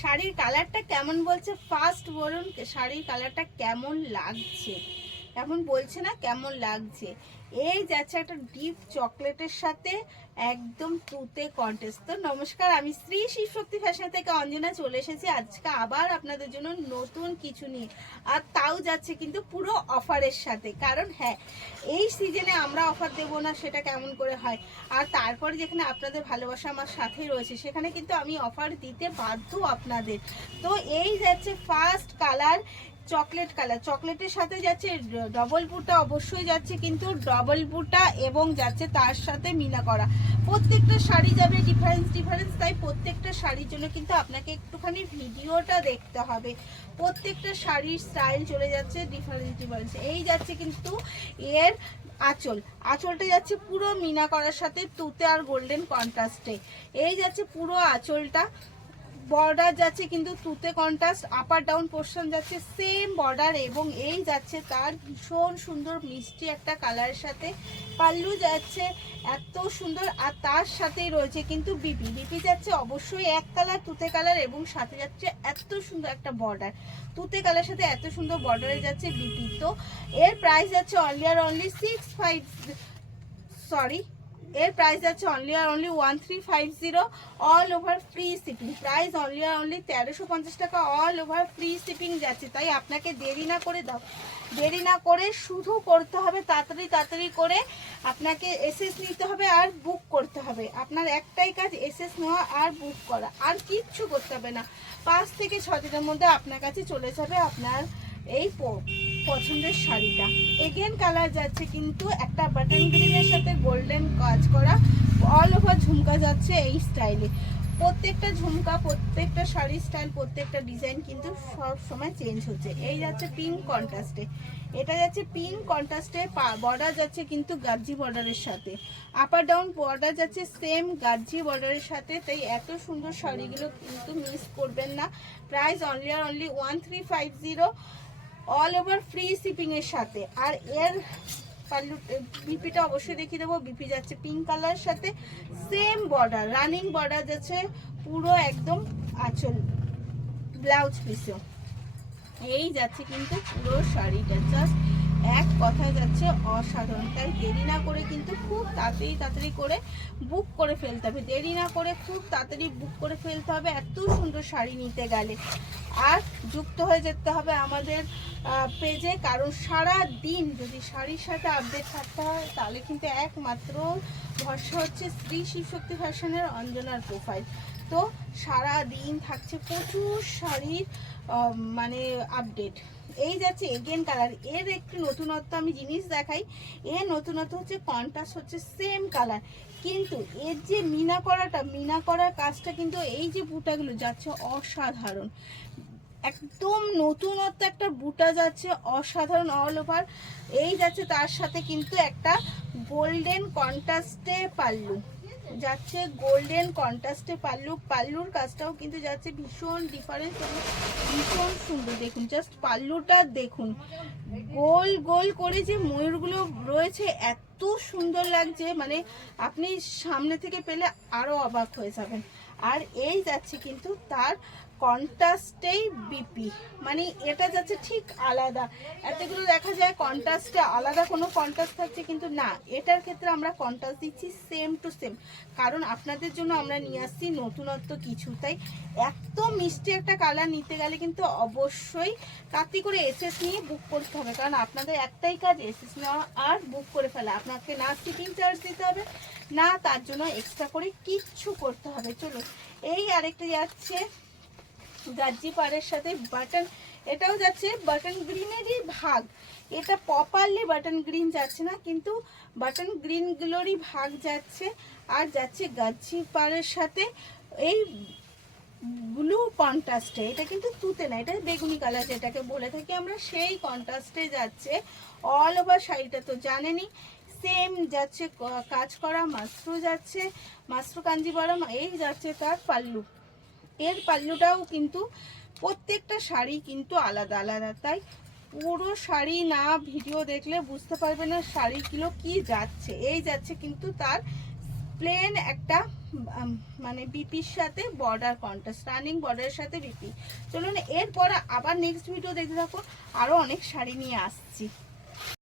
শাড়ির কালারটা কেমন বলছে ফার্স্ট বলুন, শাড়ির কালারটা কেমন লাগছে, এখন বলছে না কেমন লাগছে। এই যাচ্ছে একটা ডিপ চকলেটের সাথে একদম তুতে কন্টেস্ট। তো নমস্কার, আমি শ্রী শিবশক্তি ফ্যাশন থেকে অঞ্জনা চলে এসেছি আজকে আবার আপনাদের জন্য নতুন কিছু নিয়ে, আর তাও যাচ্ছে কিন্তু পুরো অফারের সাথে। কারণ হ্যাঁ, এই সিজনে আমরা অফার দেব না সেটা কেমন করে হয়, আর তারপরে যেখানে আপনাদের ভালোবাসা আমার সাথেই রয়েছে সেখানে কিন্তু আমি অফার দিতে বাধ্য আপনাদের। তো এই যাচ্ছে ফার্স্ট কালার চকলেট কালার, চকলেটের সাথে যাচ্ছে ডবল বুটা, অবশ্যই যাচ্ছে কিন্তু ডবল বুটা এবং যাচ্ছে তার সাথে মিনা করা। প্রত্যেকটা শাড়ি যাবে ডিফারেন্স, তাই প্রত্যেকটা শাড়ির জন্য কিন্তু আপনাকে একটুখানি ভিডিওটা দেখতে হবে। প্রত্যেকটা শাড়ির স্টাইল চলে যাচ্ছে ডিফারেন্স। এই যাচ্ছে কিন্তু এর আঁচলটা যাচ্ছে পুরো মিনা করার সাথে তুতে আর গোল্ডেন কন্ট্রাস্টে। এই যাচ্ছে পুরো আঁচলটা, বর্ডার যাচ্ছে কিন্তু তুতে কন্ট্রাস্ট, আপার ডাউন পোর্শন যাচ্ছে সেম বর্ডার, এবং এই যাচ্ছে তার ভীষণ সুন্দর মিষ্টি একটা কালারের সাথে পাল্লু যাচ্ছে এত সুন্দর, আর তার সাথেই রয়েছে কিন্তু বিপি যাচ্ছে অবশ্যই এক কালার তুতে কালার, এবং সাথে যাচ্ছে এত সুন্দর একটা বর্ডার, তুতে কালার সাথে এত সুন্দর বর্ডারে যাচ্ছে বিপি। তো এর প্রাইস যাচ্ছে অনলি 65, এর প্রাইস আছে only 1350, all over free shipping. Price only 1350 টাকা, অল ওভার ফ্রি শিপিং যাচ্ছে। তাই আপনাকে দেরি না করে শুধু করতে হবে তাড়াতাড়ি করে আপনাকে এসএস নিতে হবে আর বুক করতে হবে। আপনার একটাই কাজ এসএস নেওয়া আর বুক করা, আর কিচ্ছু করতে হবে না। 5 থেকে 6 দিনের মধ্যে আপনার কাছে চলে যাবে আপনার এই পছন্দের শাড়িটা। এগেন কালার যাচ্ছে কিন্তু একটা বাটন গ্রিনের সাথে গোল্ডেন কাজ করা, অল ওভার ঝুমকা যাচ্ছে এই স্টাইলে। প্রত্যেকটা ঝুমকা, প্রত্যেকটা শাড়ির স্টাইল, প্রত্যেকটা ডিজাইন কিন্তু সব সময় চেঞ্জ হচ্ছে। এই যাচ্ছে পিঙ্ক কন্ট্রাস্টে, এটা যাচ্ছে পিঙ্ক কন্ট্রাস্টে, বর্ডার যাচ্ছে কিন্তু গার্জি বর্ডারের সাথে, আপার ডাউন বর্ডার যাচ্ছে সেম গার্জি বর্ডারের সাথে। তাই এত সুন্দর শাড়িগুলো কিন্তু মিস করবেন না। Price only 1350, all over free shipping এর সাথে। আর এর পাল্লু বিপিটা অবশ্যই দেখিয়ে দেবো। বিপি যাচ্ছে পিঙ্ক কালারের সাথে সেম বর্ডার, রানিং বর্ডার যাচ্ছে পুরো একদম আঁচল, ব্লাউজ পিসও। এই যাচ্ছে কিন্তু পুরো শাড়িটা জাস্ট এক কথায় যাচ্ছে অসাধারণ। তাই দেরি না করে কিন্তু খুব তাড়াতাড়ি করে বুক করে ফেলতে হবে, দেরি না করে খুব তাড়াতাড়ি বুক করে ফেলতে হবে এত সুন্দর শাড়ি নিতে গেলে। আর যুক্ত হয়ে যেতে হবে আমাদের পেজে, কারণ সারা দিন যদি শাড়ির সাথে আপডেট থাকতে হয় তাহলে কিন্তু একমাত্র ভরসা হচ্ছে শ্রী শিবশক্তি ফ্যাশনের অঞ্জনার প্রোফাইল। তো সারা দিন থাকছে প্রচুর শাড়ির মানে আপডেট। এই যাচ্ছে এগেন কালার, এর একটু নতুনত্ব আমি জিনিস দেখাই। এর নতুনত্ব হচ্ছে কন্ট্রাস্ট হচ্ছে সেম কালার, কিন্তু এর যে মিনা করার কাজটা কিন্তু এই যে বুটাগুলো যাচ্ছে অসাধারণ, একদম নতুনত্ব একটা বুটা যাচ্ছে অসাধারণ অল ওভার। এই যাচ্ছে তার সাথে কিন্তু একটা গোল্ডেন কন্ট্রাস্টে পাল্লু যাচ্ছে, গোল্ডেন কন্ট্রাস্টে পাল্লুর কাজটাও কিন্তু যাচ্ছে ভীষণ ডিফারেন্স এবং ভীষণ সুন্দর। দেখুন জাস্ট পাল্লুটা দেখুন, গোল গোল করে যে ময়ূরগুলো রয়েছে এত সুন্দর লাগছে, মানে আপনি সামনে থেকে পেলে আরো অবাক হয়ে যাবেন। আর এই যাচ্ছে কিন্তু তার কন্ট্রাস্টেই বিপি, মানে এটা যাচ্ছে ঠিক আলাদা। এতগুলো দেখা যায় কন্ট্রাস্টে আলাদা কোনো কন্ট্রাস্ট থাকছে, কিন্তু না, এটার ক্ষেত্রে আমরা কন্ট্রাস্ট দিচ্ছি সেম টু সেম, কারণ আপনাদের জন্য আমরা নিয়ে আসছি নতুনত্ব কিছু। তাই এত মিষ্টি একটা কালার নিতে গেলে কিন্তু অবশ্যই তাড়াতাড়ি করে এসএস নিয়ে বুক করতে হবে, কারণ আপনাদের একটাই কাজ এসএস নেওয়া আর বুক করে ফেলা। আপনাকে না শিপিং চার্জ দিতে হবে, না তার জন্য এক্সট্রা করে কিচ্ছু করতে হবে। চলো এই আরেকটা যাচ্ছে গাজি পাড়ের সাথে বাটন, এটাও যাচ্ছে বাটন গ্রিনেরই ভাগ। এটা প্রপারলি বাটন গ্রিন যাচ্ছে না, কিন্তু বাটন গ্রিনগুলোরই ভাগ যাচ্ছে। আর যাচ্ছে গাজি পাড়ের সাথে এই ব্লু কন্ট্রাস্টে, এটা কিন্তু তুতে না, এটা বেগুনি কালার যেটাকে বলে থাকি আমরা, সেই কন্ট্রাস্টে যাচ্ছে অল ওভার শাড়িটা। তো জানেনই সেম যাচ্ছে কাজ করা, মাস্ট্রো যাচ্ছে, মাস্ট্রো কাঞ্জিবরম। এই যাচ্ছে তার পাল্লু, এর পাল্লুটাও কিন্তু প্রত্যেকটা শাড়ি কিন্তু আলাদা আলাদা, তাই পুরো শাড়ি না ভিডিও দেখলে বুঝতে পারবে না শাড়িগুলো কি যাচ্ছে। এই যাচ্ছে কিন্তু তার প্লেন একটা মানে বিপির সাথে বর্ডার কন্ট্রাস্ট, রানিং বর্ডারের সাথে বিপি। চলুন এরপর আবার নেক্সট ভিডিও দেখতে থাকুন, আরও অনেক শাড়ি নিয়ে আসছি।